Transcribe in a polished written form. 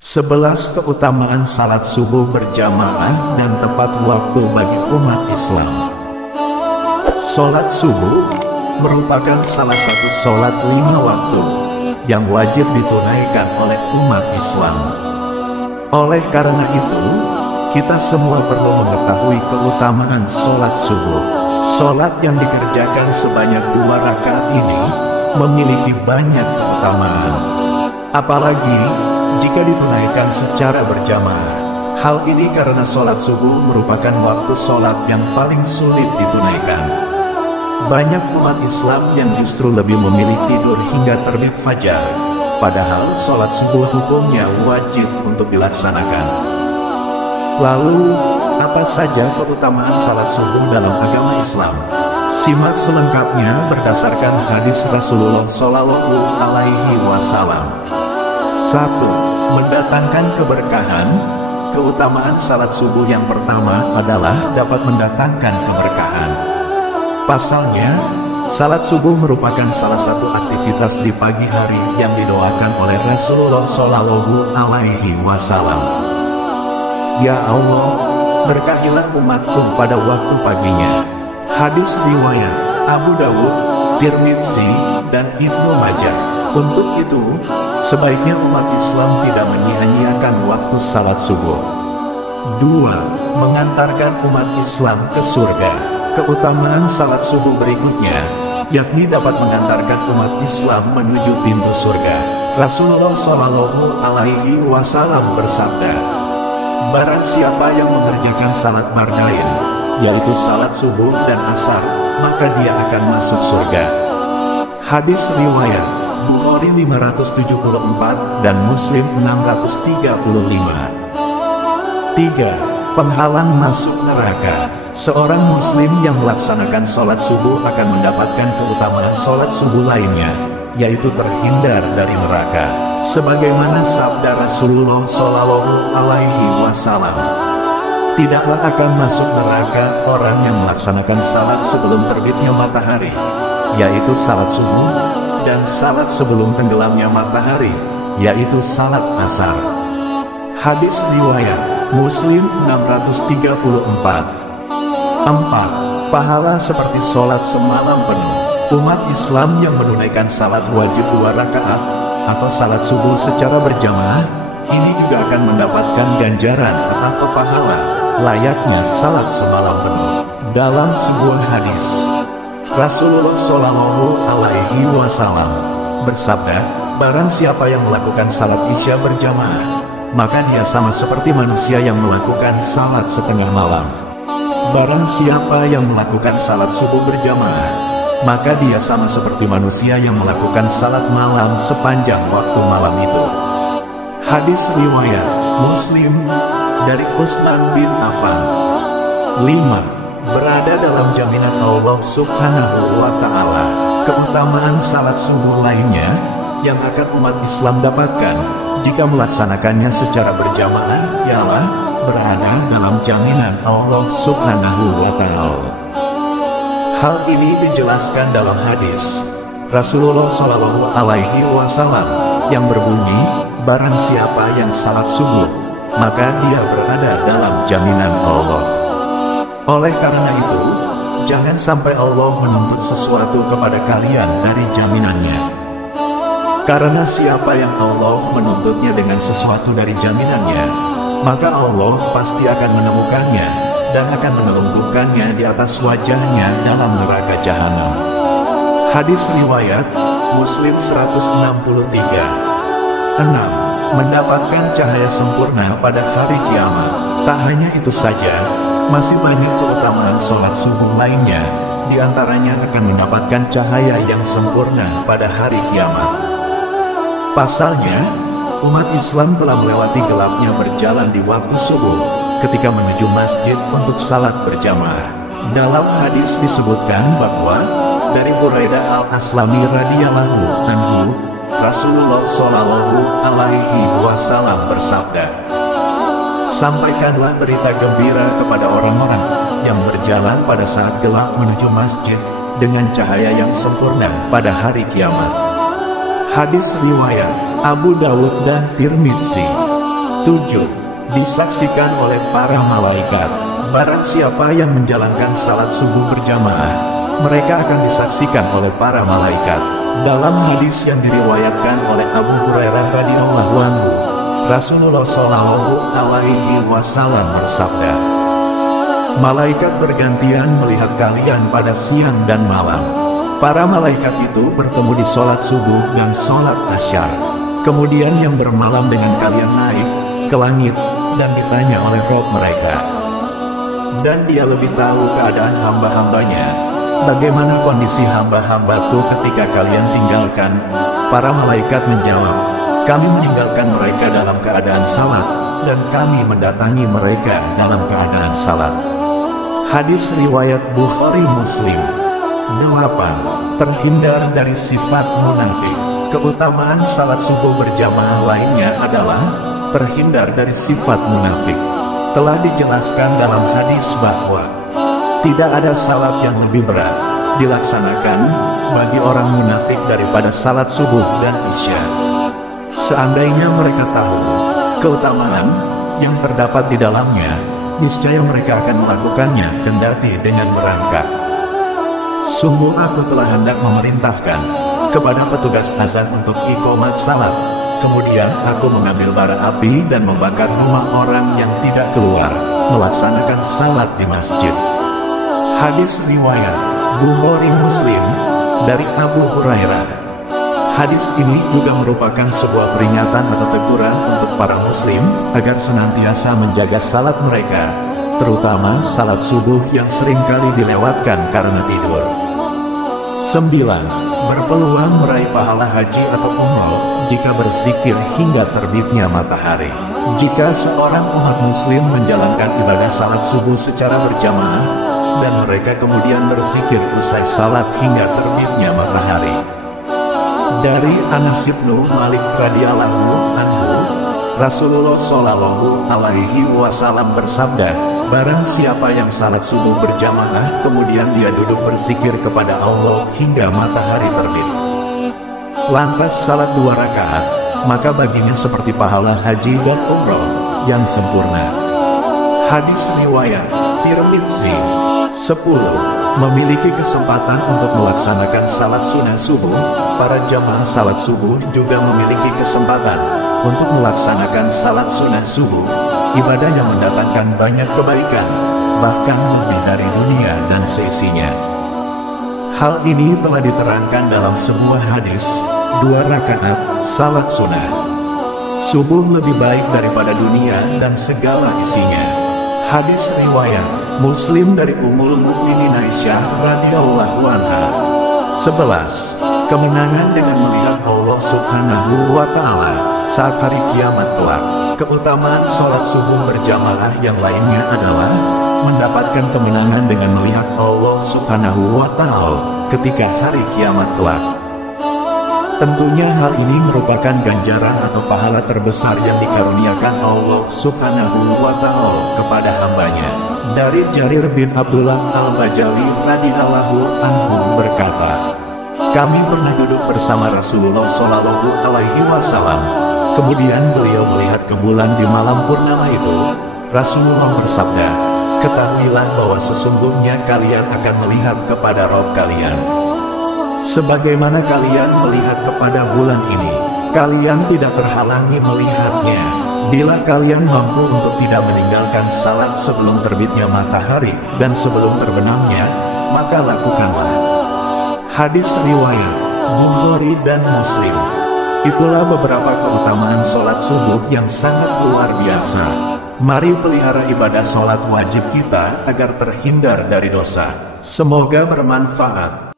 11 keutamaan salat subuh berjamaah dan tepat waktu bagi umat Islam. Salat subuh merupakan salah satu salat 5 waktu yang wajib ditunaikan oleh umat Islam. Oleh karena itu, kita semua perlu mengetahui keutamaan salat subuh. Salat yang dikerjakan sebanyak 2 rakaat ini memiliki banyak keutamaan. Apalagi jika ditunaikan secara berjamaah. Hal ini karena sholat subuh merupakan waktu sholat yang paling sulit ditunaikan. Banyak umat Islam yang justru lebih memilih tidur hingga terbit fajar, padahal sholat subuh hukumnya wajib untuk dilaksanakan. Lalu, apa saja keutamaan salat subuh dalam agama Islam? Simak selengkapnya berdasarkan hadis Rasulullah Shallallahu Alaihi Wasallam. 1. Mendatangkan keberkahan. Keutamaan salat subuh yang pertama adalah dapat mendatangkan keberkahan. Pasalnya, salat subuh merupakan salah satu aktivitas di pagi hari yang didoakan oleh Rasulullah Shallallahu Alaihi Wasallam. Ya Allah, berkahilah umatku pada waktu paginya. Hadis riwayat Abu Dawud, Tirmidzi, dan Ibnu Majah. Untuk itu, sebaiknya umat Islam tidak menyia-nyiakan waktu salat subuh. 2. Mengantarkan umat Islam ke surga. Keutamaan salat subuh berikutnya, yakni dapat mengantarkan umat Islam menuju pintu surga. Rasulullah Shallallahu Alaihi Wasallam bersabda, barang siapa yang mengerjakan salat bardain, yaitu salat subuh dan asar, maka dia akan masuk surga. Hadis riwayat Bukhari 574 dan Muslim 635. 3. Penghalang masuk neraka. Seorang muslim yang melaksanakan sholat subuh akan mendapatkan keutamaan sholat subuh lainnya, yaitu terhindar dari neraka. Sebagaimana sabda Rasulullah Shallallahu Alaihi Wasallam, tidaklah akan masuk neraka orang yang melaksanakan salat sebelum terbitnya matahari, yaitu salat subuh, dan salat sebelum tenggelamnya matahari, yaitu salat asar. Hadis riwayat Muslim 634. 4. Pahala seperti sholat semalam penuh. Umat Islam yang menunaikan salat wajib 2 rakaat atau salat subuh secara berjamaah, ini juga akan mendapatkan ganjaran atau pahala layaknya salat semalam penuh. Dalam sebuah hadis, Rasulullah Shallallahu Alaihi Wasallam bersabda, barang siapa yang melakukan salat isya berjamaah, maka dia sama seperti manusia yang melakukan salat setengah malam. Barang siapa yang melakukan salat subuh berjamaah, maka dia sama seperti manusia yang melakukan salat malam sepanjang waktu malam itu. Hadis riwayat Muslim dari Utsman bin Affan. 5. Berada dalam jaminan Allah Subhanahu wa Ta'ala. Keutamaan salat subuh lainnya yang akan umat Islam dapatkan jika melaksanakannya secara berjamaah ialah berada dalam jaminan Allah Subhanahu wa Ta'ala. Hal ini dijelaskan dalam hadis Rasulullah Shallallahu Alaihi Wasallam yang berbunyi, barang siapa yang salat subuh, maka dia berada dalam jaminan Allah. Oleh karena itu, jangan sampai Allah menuntut sesuatu kepada kalian dari jaminannya. Karena siapa yang Allah menuntutnya dengan sesuatu dari jaminannya, maka Allah pasti akan menemukannya dan akan menelungkupkannya di atas wajahnya dalam neraka jahanam. Hadis riwayat Muslim 163. 6. Mendapatkan cahaya sempurna pada hari kiamat. Tak hanya itu saja, masih banyak keutamaan sholat subuh lainnya, diantaranya akan mendapatkan cahaya yang sempurna pada hari kiamat. Pasalnya, umat Islam telah melewati gelapnya berjalan di waktu subuh, ketika menuju masjid untuk salat berjamaah. Dalam hadis disebutkan bahwa, dari Buraidah al-Aslami radhiyallahu anhu, Rasulullah Shallallahu Alaihi Wasallam bersabda, sampaikanlah berita gembira kepada orang-orang yang berjalan pada saat gelap menuju masjid dengan cahaya yang sempurna pada hari kiamat. Hadis riwayat Abu Dawud dan Tirmidzi. 7. Disaksikan oleh para malaikat. Barang siapa yang menjalankan salat subuh berjamaah, mereka akan disaksikan oleh para malaikat. Dalam hadis yang diriwayatkan oleh Abu Hurairah radhiyallahu anhu, Rasulullah Shallallahu alaihi wasallam bersabda, "Malaikat bergantian melihat kalian pada siang dan malam. Para malaikat itu bertemu di sholat subuh dan sholat asyar. Kemudian yang bermalam dengan kalian naik ke langit dan ditanya oleh Rob mereka. Dan dia lebih tahu keadaan hamba-hambanya. Bagaimana kondisi hamba-hambaku ketika kalian tinggalkan?" Para malaikat menjawab, "Kami meninggalkan mereka dalam keadaan salat, dan kami mendatangi mereka dalam keadaan salat." Hadis riwayat Bukhari Muslim. 8. Terhindar dari sifat munafik. Keutamaan salat subuh berjamaah lainnya adalah terhindar dari sifat munafik. Telah dijelaskan dalam hadis bahwa tidak ada salat yang lebih berat dilaksanakan bagi orang munafik daripada salat subuh dan isya. Seandainya mereka tahu keutamaan yang terdapat di dalamnya, niscaya mereka akan melakukannya kendati dengan merangkak. Sungguh aku telah hendak memerintahkan kepada petugas azan untuk iqomat salat. Kemudian aku mengambil bara api dan membakar rumah orang yang tidak keluar melaksanakan salat di masjid. Hadis riwayat Bukhari Muslim dari Abu Hurairah. Hadis ini juga merupakan sebuah peringatan atau teguran untuk para muslim agar senantiasa menjaga salat mereka, terutama salat subuh yang seringkali dilewatkan karena tidur. 9. Berpeluang meraih pahala haji atau umroh jika berzikir hingga terbitnya matahari. Jika seorang umat muslim menjalankan ibadah salat subuh secara berjamaah, dan mereka kemudian berzikir usai salat hingga terbitnya matahari. Dari Anas bin Malik radhiyallahu anhu, Rasulullah Shallallahu alaihi wasallam bersabda, "Barang siapa yang salat subuh berjamaah kemudian dia duduk berzikir kepada Allah hingga matahari terbit, lantas salat 2 rakaat, maka baginya seperti pahala haji dan umroh yang sempurna." Hadis riwayat Tirmidzi. 10. Memiliki kesempatan untuk melaksanakan salat sunnah subuh. Para jamaah salat subuh juga memiliki kesempatan untuk melaksanakan salat sunnah subuh, ibadah yang mendatangkan banyak kebaikan, bahkan lebih dari dunia dan seisinya. Hal ini telah diterangkan dalam sebuah hadis, 2 rakaat salat sunnah subuh lebih baik daripada dunia dan segala isinya. Hadis riwayat Muslim dari Ummul Mukminin Aisyah radhiyallahu anha. 11. Kemenangan dengan melihat Allah Subhanahu wa Ta'ala saat hari kiamat kelak. Keutamaan sholat subuh berjamaah yang lainnya adalah mendapatkan kemenangan dengan melihat Allah Subhanahu wa Ta'ala ketika hari kiamat kelak. Tentunya hal ini merupakan ganjaran atau pahala terbesar yang dikaruniakan Allah Subhanahu wa Ta'ala kepada hambanya. Dari Jarir bin Abdullah al-Bajali radhiyallahu anhu berkata, "Kami pernah duduk bersama Rasulullah Shallallahu alaihi wasallam. Kemudian beliau melihat ke bulan di malam purnama itu. Rasulullah bersabda, 'Ketahuilah bahwa sesungguhnya kalian akan melihat kepada Rabb kalian. Sebagaimana kalian melihat kepada bulan ini, kalian tidak terhalangi melihatnya. Bila kalian mampu untuk tidak meninggalkan salat sebelum terbitnya matahari dan sebelum terbenamnya, maka lakukanlah." Hadis riwayat Bukhari dan Muslim. Itulah beberapa keutamaan sholat subuh yang sangat luar biasa. Mari pelihara ibadah sholat wajib kita agar terhindar dari dosa. Semoga bermanfaat.